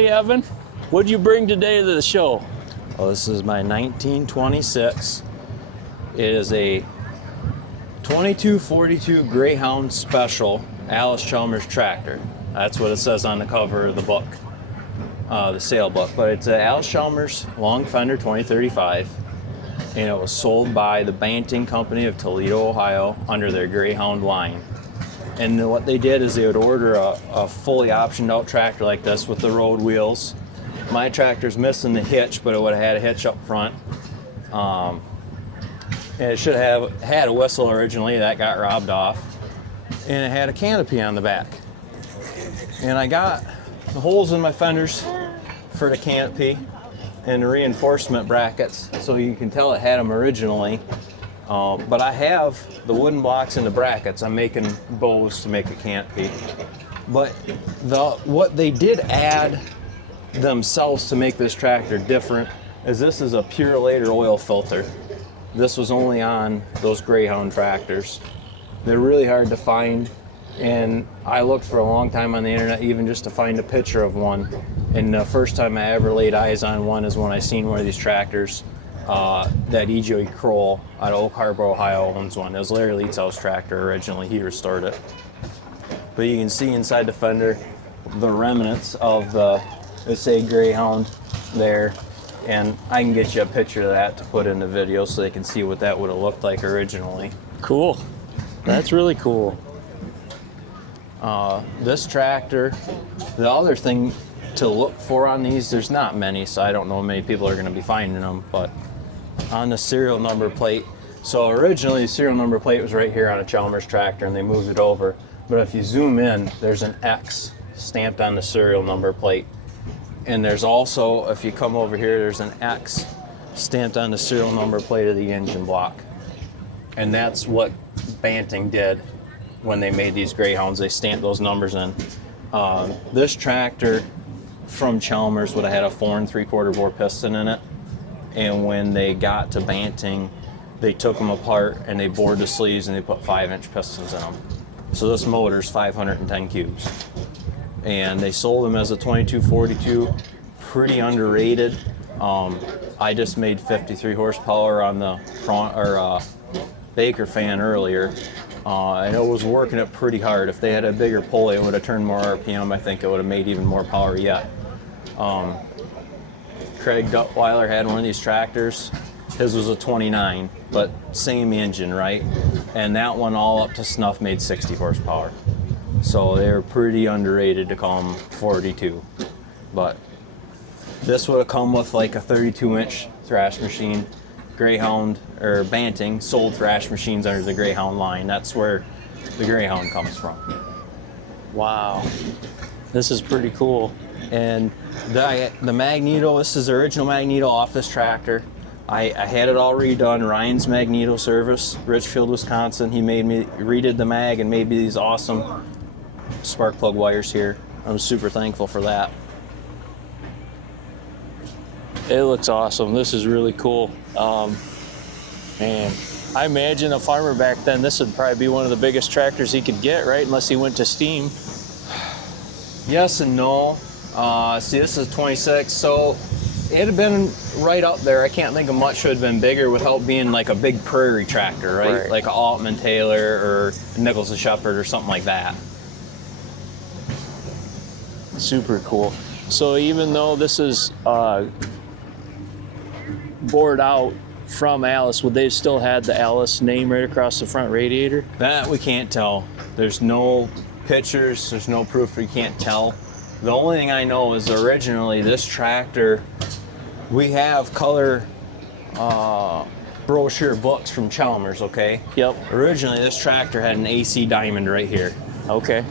Hey, Evan, what'd you bring today to the show? Well, this is my 1926. It is a 2242 Greyhound Special Allis Chalmers tractor. That's what it says on the cover of the book, the sale book. But it's an Allis Chalmers long fender 2035, and it was sold by the Banting Company of Toledo, Ohio, under their Greyhound line. And what they did is they would order a fully optioned out tractor like this with the road wheels. My tractor's missing the hitch, but it would have had a hitch up front. And it should have had a whistle originally, that got robbed off. And it had a canopy on the back. And I got the holes in my fenders for the canopy and the reinforcement brackets, so you can tell it had them originally. But I have the wooden blocks and the brackets. I'm making bows to make a canopy. But what they did add themselves to make this tractor different is this is a pure later oil filter. This was only on those Greyhound tractors. They're really hard to find, and I looked for a long time on the internet even just to find a picture of one. And the first time I ever laid eyes on one is when I seen one of these tractors. That E.J. Kroll out of Oak Harbor, Ohio owns one. It was Larry Leetzau's tractor originally. He restored it. But you can see inside the fender the remnants of the, let's say, Greyhound there. And I can get you a picture of that to put in the video so they can see what that would have looked like originally. Cool. That's really cool. This tractor, the other thing to look for on these, there's not many, so I don't know how many people are going to be finding them, but on the serial number plate. So originally the serial number plate was right here on a Chalmers tractor and they moved it over. But if you zoom in, there's an X stamped on the serial number plate. And there's also, if you come over here, there's an X stamped on the serial number plate of the engine block. And that's what Banting did when they made these Greyhounds. They stamped those numbers in. This tractor from Chalmers would have had a 4 3/4 bore piston in it. And when they got to Banting, they took them apart and they bored the sleeves and they put 5-inch pistons in them. So this motor's 510 cubes. And they sold them as a 2242, pretty underrated. I just made 53 horsepower on the Baker fan earlier. And it was working it pretty hard. If they had a bigger pulley, it would have turned more RPM. I think it would have made even more power yet. Craig Duttweiler had one of these tractors. His was a 29, but same engine, right? And that one all up to snuff made 60 horsepower. So they were pretty underrated to call them 42. But this would have come with like a 32-inch thrash machine. Greyhound, or Banting, sold thrash machines under the Greyhound line. That's where the Greyhound comes from. Wow. This is pretty cool. And the magneto, this is the original magneto off this tractor. I had it all redone. Ryan's Magneto Service, Richfield, Wisconsin. He redid the mag and made me these awesome spark plug wires here. I'm super thankful for that. It looks awesome. This is really cool. Man, I imagine a farmer back then, this would probably be one of the biggest tractors he could get, right? Unless he went to steam. Yes and no. See, this is 26, so it had been right up there. I can't think of much would have been bigger without being like a big prairie tractor, right? Like an Altman Taylor or Nichols and Shepherd or something like that. Super cool. So even though this is bored out from Allis, would they still had the Allis name right across the front radiator? That we can't tell. There's no pictures, there's no proof, we can't tell. The only thing I know is originally this tractor, we have color brochure books from Chalmers, okay? Yep. Originally this tractor had an AC diamond right here. Okay.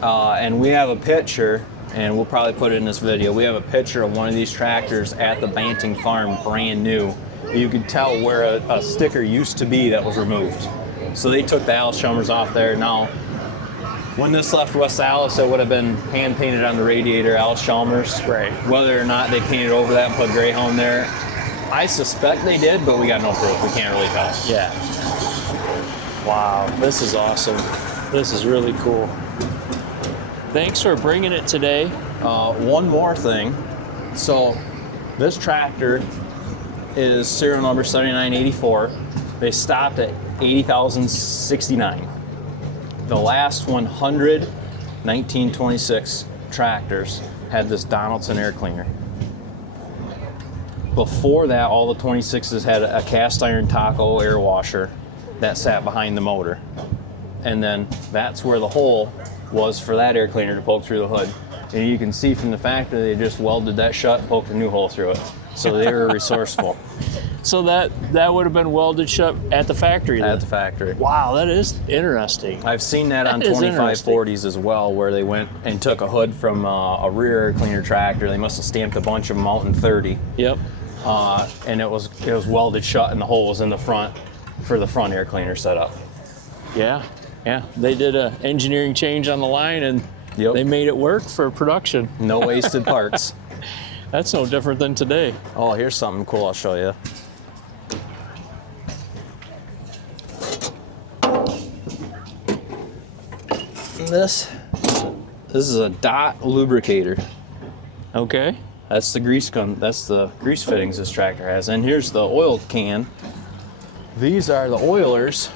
And we have a picture, and we'll probably put it in this video. We have a picture of one of these tractors at the Banting farm, brand new. You could tell where a sticker used to be that was removed. So they took the Allis Chalmers off there. Now, when this left West Allis, it would have been hand painted on the radiator, Allis Chalmers. Right. Whether or not they painted over that and put Greyhound there, I suspect they did, but we got no proof. We can't really tell. Yeah. Wow, this is awesome. This is really cool. Thanks for bringing it today. One more thing. So this tractor is serial number 7984. They stopped at 80,069. The last 100 1926 tractors had this Donaldson air cleaner. Before that, all the 26s had a cast iron taco air washer that sat behind the motor. And then that's where the hole was for that air cleaner to poke through the hood. And you can see from the factory, they just welded that shut and poked a new hole through it. So they were resourceful. So that would have been welded shut at the factory then? At the factory. Wow, that is interesting. I've seen that on That is 2540s as well, where they went and took a hood from a rear air cleaner tractor. They must have stamped a bunch of them out in 30. Yep. And it was welded shut, and the hole was in the front for the front air cleaner setup. Yeah. They did a engineering change on the line, and they made it work for production. No wasted parts. That's no different than today. Oh, here's something cool I'll show you. This is a dot lubricator. Okay. That's the grease gun. That's the grease fittings this tractor has. And here's the oil can. These are the oilers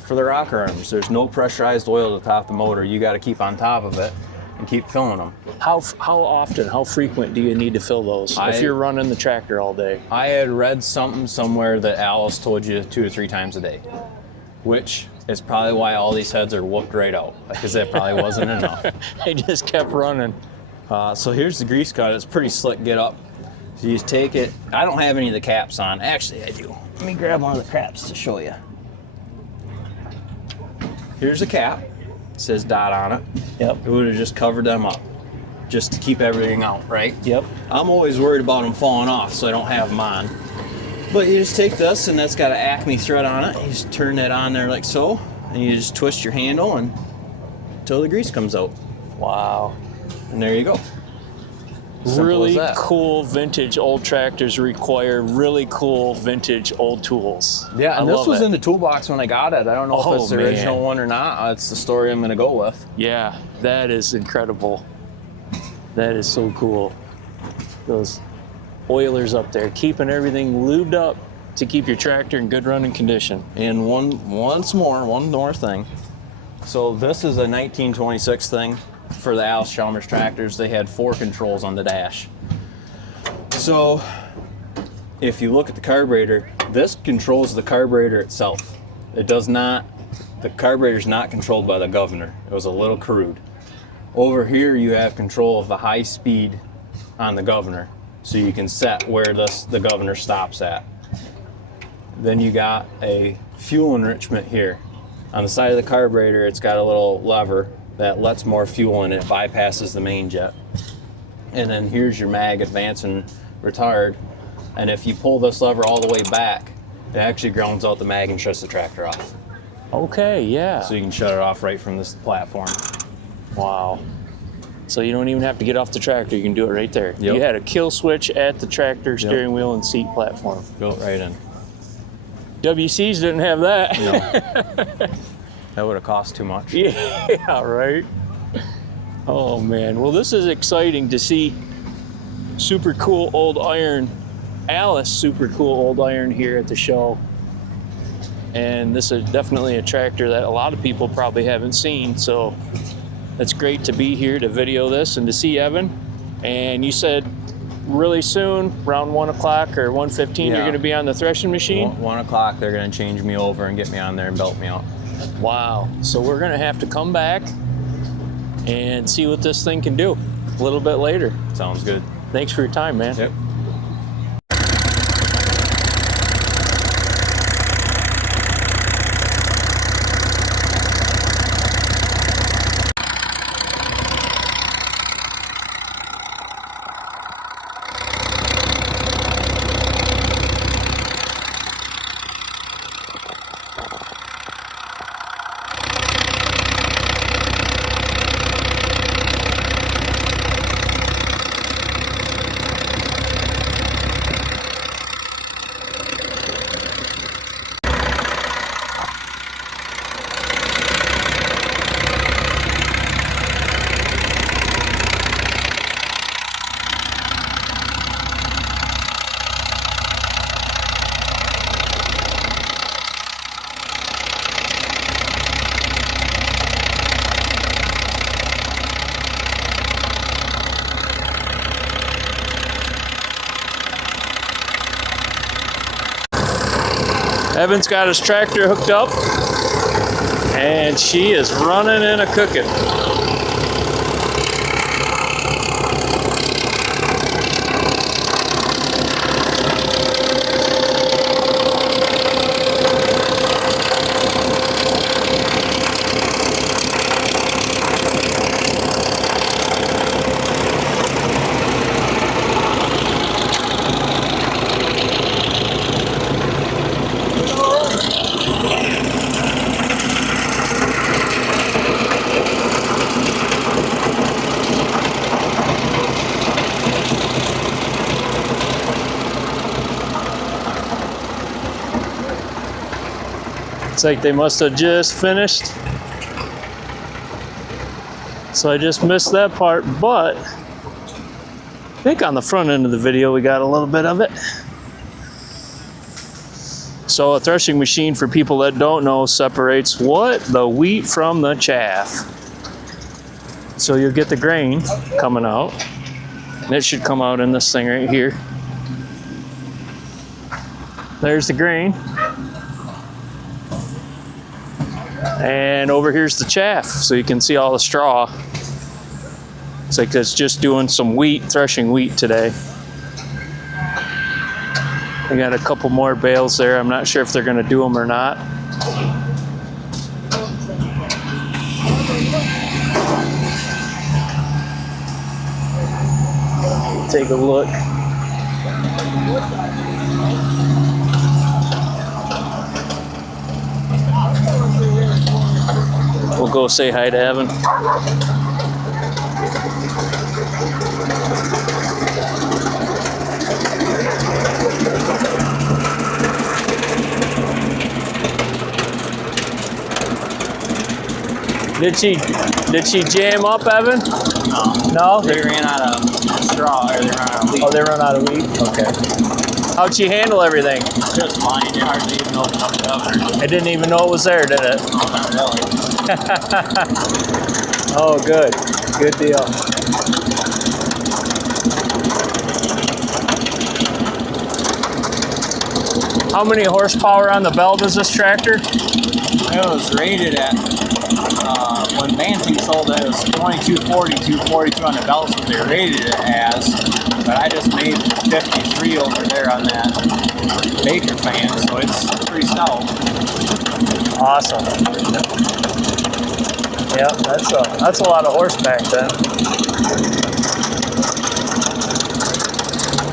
for the rocker arms. There's no pressurized oil at the top of the motor. You got to keep on top of it and keep filling them. How often, how frequent do you need to fill those if you're running the tractor all day? I had read something somewhere that Allis told you 2 to 3 times a day, which is probably why all these heads are whooped right out, because that probably wasn't enough. They just kept running. So here's the grease gun. It's pretty slick get up. So you just take it. I don't have any of the caps on. Actually, I do. Let me grab one of the caps to show you. Here's a cap. It says dot on it. Yep. It would have just covered them up, just to keep everything out, right? Yep. I'm always worried about them falling off, so I don't have them on. But you just take this, and that's got an Acme thread on it. You just turn that on there like so, and you just twist your handle until the grease comes out. Wow. And there you go. Simple Really as that. cool vintage old tractors require really cool vintage old tools. Yeah, and I this love was it. in the toolbox when I got it. I don't know if it's the man. original one or not. That's the story I'm going to go with. Yeah, that is incredible. That is so cool. Those oilers up there, keeping everything lubed up to keep your tractor in good running condition. And one more thing. So this is a 1926 thing. For the Allis Chalmers tractors, they had 4 controls on the dash. So if you look at the carburetor, this controls the carburetor itself. It does not, the carburetor's not controlled by the governor. It was a little crude. Over here you have control of the high speed on the governor, so you can set where the governor stops at. Then you got a fuel enrichment here. On the side of the carburetor, it's got a little lever that lets more fuel in. It bypasses the main jet. And then here's your mag advance and retard. And if you pull this lever all the way back, it actually grounds out the mag and shuts the tractor off. Okay, yeah. So you can shut it off right from this platform. Wow. So you don't even have to get off the tractor, you can do it right there. Yep. You had a kill switch at the tractor steering wheel and seat platform. Built right in. WCs didn't have that. No. That would have cost too much. Yeah, right. Oh man, well this is exciting to see super cool old iron, Allis super cool old iron here at the show. And this is definitely a tractor that a lot of people probably haven't seen, so it's great to be here to video this and to see Evan. And you said really soon, around 1 o'clock or 1:15, you're gonna be on the threshing machine? 1 o'clock, they're gonna change me over and get me on there and belt me out. Wow, so we're gonna have to come back and see what this thing can do a little bit later. Sounds good. Thanks for your time, man. Yep. Evan's got his tractor hooked up, and she is running and a-cooking. It's like they must have just finished. So I just missed that part, but I think on the front end of the video we got a little bit of it. So a threshing machine, for people that don't know, separates what? The wheat from the chaff. So you'll get the grain coming out. And it should come out in this thing right here. There's the grain. And over here's the chaff, so you can see all the straw. It's like it's just doing some wheat, threshing wheat today. I got a couple more bales there. I'm not sure if they're gonna do them or not. Take a look. We'll go say hi to Evan. Did she jam up, Evan? No? They ran out of straw, or they ran out of wheat. Oh, they run out of wheat? Okay. How'd she handle everything? Just fine. You hardly even know it's up the oven. I didn't even know it was there, did it? No, not really. Oh, good. Good deal. How many horsepower on the belt is this tractor? It was rated at, when Banting sold it, it was 2240, 242 on the belts, what they rated it as. But I just made 53 over there on that Baker fan, so it's pretty stout. Awesome. Yep, that's a lot of horseback then.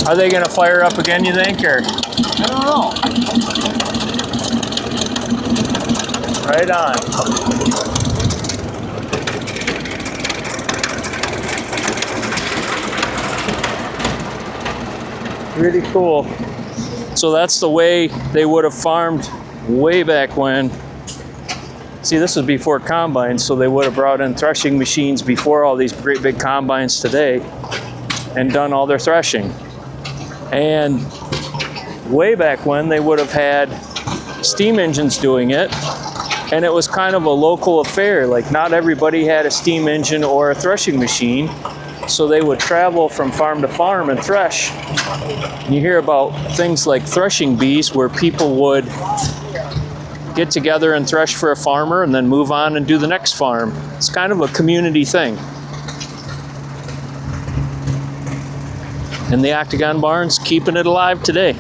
Are they gonna fire up again, you think, or? I don't know. Right on. Really cool. So that's the way they would have farmed way back when. See, this was before combines, so they would have brought in threshing machines before all these great big combines today and done all their threshing. And way back when, they would have had steam engines doing it, and it was kind of a local affair. Like, not everybody had a steam engine or a threshing machine, so they would travel from farm to farm and thresh. You hear about things like threshing bees, where people would get together and thresh for a farmer and then move on and do the next farm. It's kind of a community thing. And the Octagon Barn's keeping it alive today.